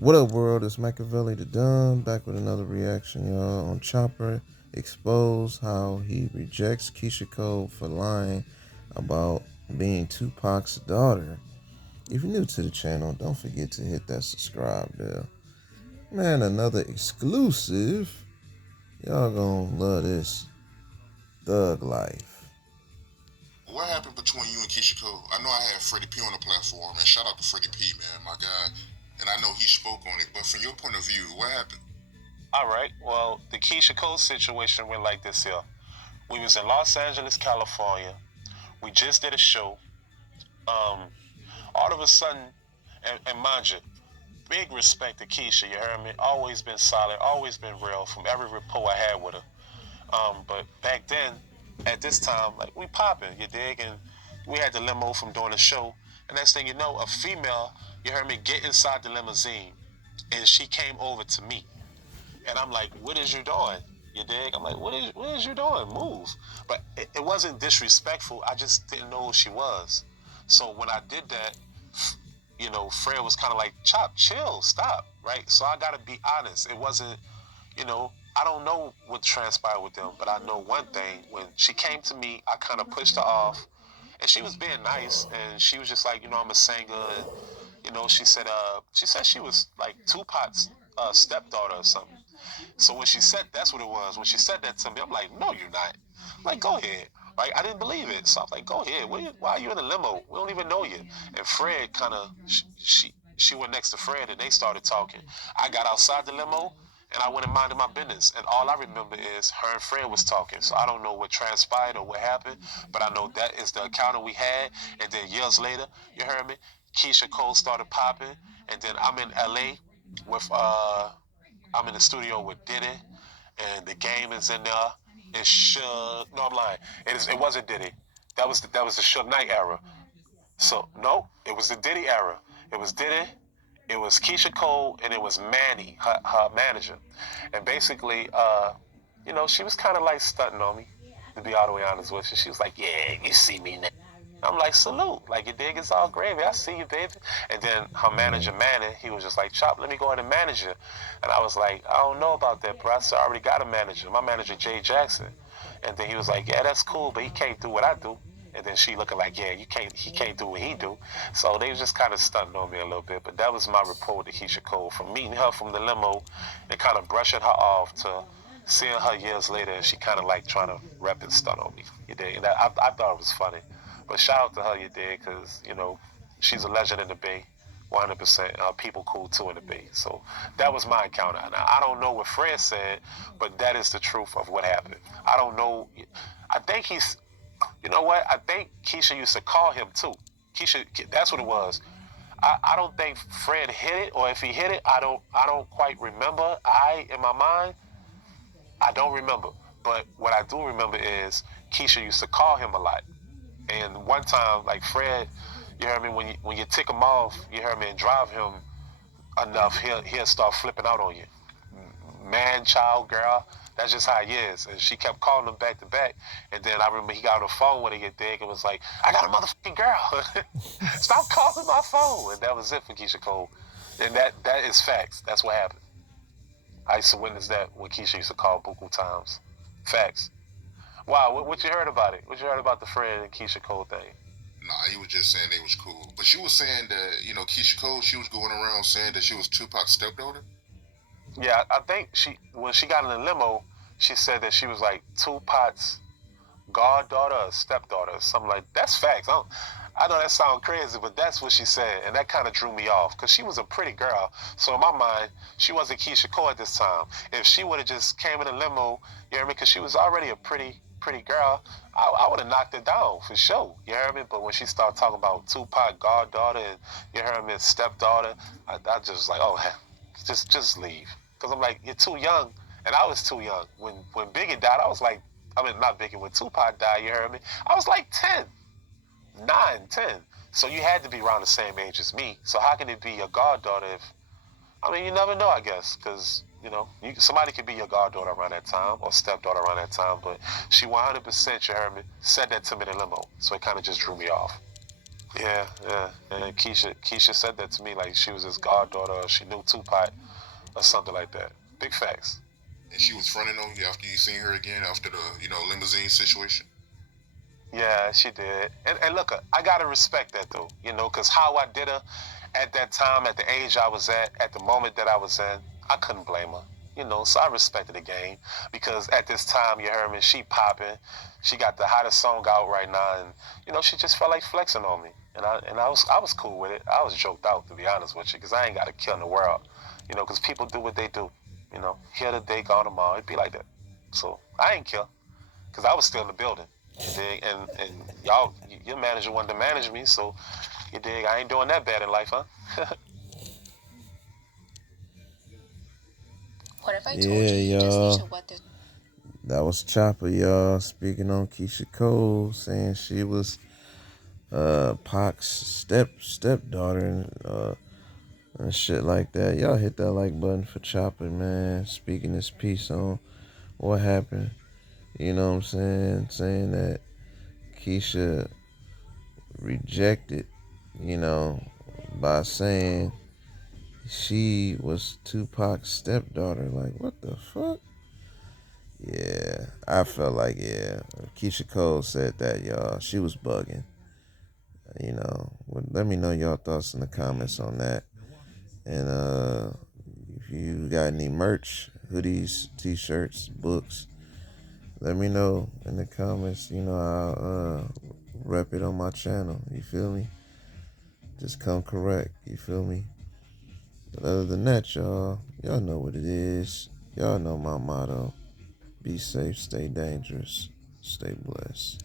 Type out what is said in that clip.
What up, world? It's Machiavelli the Dumb back with another reaction, y'all, on Chopper Expose how he rejects Keyshiacole for lying about being Tupac's daughter. If you're new to the channel, don't forget to hit that subscribe bell. Man, another exclusive. Y'all gonna love this. Thug Life. What happened between you and Keisha Cole? I know I had Freddie P on the platform, and shout out to Freddie P, man, my guy. And I know he spoke on it, but from your point of view, what happened? All right. Well, the Keyshiacole situation went like this here. We was in Los Angeles, California. We just did a show. All of a sudden, and mind you, big respect to Keisha. You heard me? Always been solid. Always been real from every rapport I had with her. But back then, at this time, like we popping, you dig? And we had the limo from doing the show. And next thing you know, a female, you heard me, get inside the limousine, and she came over to me. And I'm like, what is you doing? You dig? I'm like, what is you doing? Move. But it wasn't disrespectful. I just didn't know who she was. So when I did that, Fred was kind of like, Chop, chill, stop, right? So I got to be honest. It wasn't, I don't know what transpired with them, but I know one thing. When she came to me, I kind of pushed her off. And she was being nice, and she was just like, I'm a singer, and she said she was like Tupac's stepdaughter or something. So when she said that's what it was, when she said that to me, I'm like, no, you're not. I'm like, go ahead. Right? I didn't believe it. So I'm like, go ahead. Why are you in the limo? We don't even know you. And Fred kind of, she went next to Fred and they started talking. I got outside the limo and I went and minded my business. And all I remember is her and Fred was talking. So I don't know what transpired or what happened, but I know that is the encounter we had. And then years later, you heard me, Keyshiacole started popping. And then I'm in LA with I'm in the studio with Diddy, and the game is in there. And Suge, no, I'm lying. It wasn't Diddy. That was the Suge Knight era. So no, it was the Diddy era. It was Diddy. It was Keisha Cole, and it was Manny, her manager. And basically, she was kind of like stunting on me, to be all the way honest with you. She was like, "Yeah, you see me now." I'm like, salute. Like, you dig? It's all gravy. I see you, baby. And then her manager, Manny, he was just like, Chop, let me go ahead and manage you. And I was like, I don't know about that, bro. I said, I already got a manager. My manager, Jay Jackson. And then he was like, yeah, that's cool, but he can't do what I do. And then she looking like, yeah, he can't do what he do. So they was just kind of stunting on me a little bit. But that was my report to Keisha Cole from meeting her from the limo and kind of brushing her off to seeing her years later, and she kind of like trying to rep and stunt on me. You dig? And I thought it was funny. But shout out to her, you did, because, she's a legend in the Bay, 100%. People cool too in the Bay. So that was my encounter. Now, I don't know what Fred said, but that is the truth of what happened. I don't know. I think you know what? I think Keisha used to call him too. Keisha, that's what it was. I don't think Fred hit it, or if he hit it, I don't quite remember. In my mind, I don't remember. But what I do remember is Keisha used to call him a lot. And one time, like Fred, you heard me, when you tick him off, you heard me, and drive him enough, he'll start flipping out on you. Man, child, girl, that's just how he is. And she kept calling him back to back. And then I remember he got on the phone when he get there and was like, I got a motherfucking girl. Stop calling my phone. And that was it for Keisha Cole. And that is facts. That's what happened. I used to witness that when Keisha used to call buku times. Facts. Wow, what you heard about it? What you heard about the Fred and Keisha Cole thing? Nah, he was just saying they was cool. But she was saying that, Keisha Cole, she was going around saying that she was Tupac's stepdaughter. Yeah, I think when she got in the limo, she said that she was like Tupac's goddaughter or stepdaughter or something like that. That's facts. I know that sounds crazy, but that's what she said, and that kind of drew me off because she was a pretty girl. So in my mind, she wasn't Keisha Cole at this time. If she would have just came in a limo, you hear me? Because she was already a pretty girl, I would have knocked her down for sure. You hear me? But when she started talking about Tupac goddaughter and you hear me, stepdaughter, I just like, oh, just leave. Because I'm like, you're too young, and I was too young. When Biggie died, I was like, I mean, not Biggie, when Tupac died, you heard me? I was like 10, 9, 10. So you had to be around the same age as me. So how can it be your goddaughter if, I mean, you never know, I guess, because, somebody could be your goddaughter around that time or stepdaughter around that time, but she 100%, you heard me, said that to me in the limo. So it kind of just drew me off. Yeah. And Keisha said that to me like she was his goddaughter or she knew Tupac or something like that. Big facts. And she was fronting on you after you seen her again after the limousine situation. Yeah, she did. And look, I gotta respect that though, because how I did her at that time, at the age I was at the moment that I was in, I couldn't blame her. So I respected the game because at this time, you heard me, she popping, she got the hottest song out right now, and she just felt like flexing on me, and I was cool with it. I was joked out to be honest with you, because I ain't got a kill in the world, because people do what they do, here today, gone tomorrow, it'd be like that. So I ain't kill because I was still in the building. You dig? And y'all, your manager wanted to manage me, so you dig? I ain't doing that bad in life, huh? What if I told you just need to what the That was Chopper, y'all. Speaking on Keisha Cole, saying she was Pac's stepdaughter and shit like that. Y'all hit that like button for Chopper, man. Speaking his piece on what happened. You know what I'm saying? Saying that Keisha rejected, you know, by saying she was Tupac's stepdaughter. Like, what the fuck? Yeah, I felt like, yeah, Keisha Cole said that, y'all. She was bugging. Let me know y'all thoughts in the comments on that. And if you got any merch, hoodies, t-shirts, books, let me know in the comments. I'll rep it on my channel. You feel me? Just come correct. You feel me? But other than that, y'all know what it is. Y'all know my motto. Be safe, stay dangerous, stay blessed.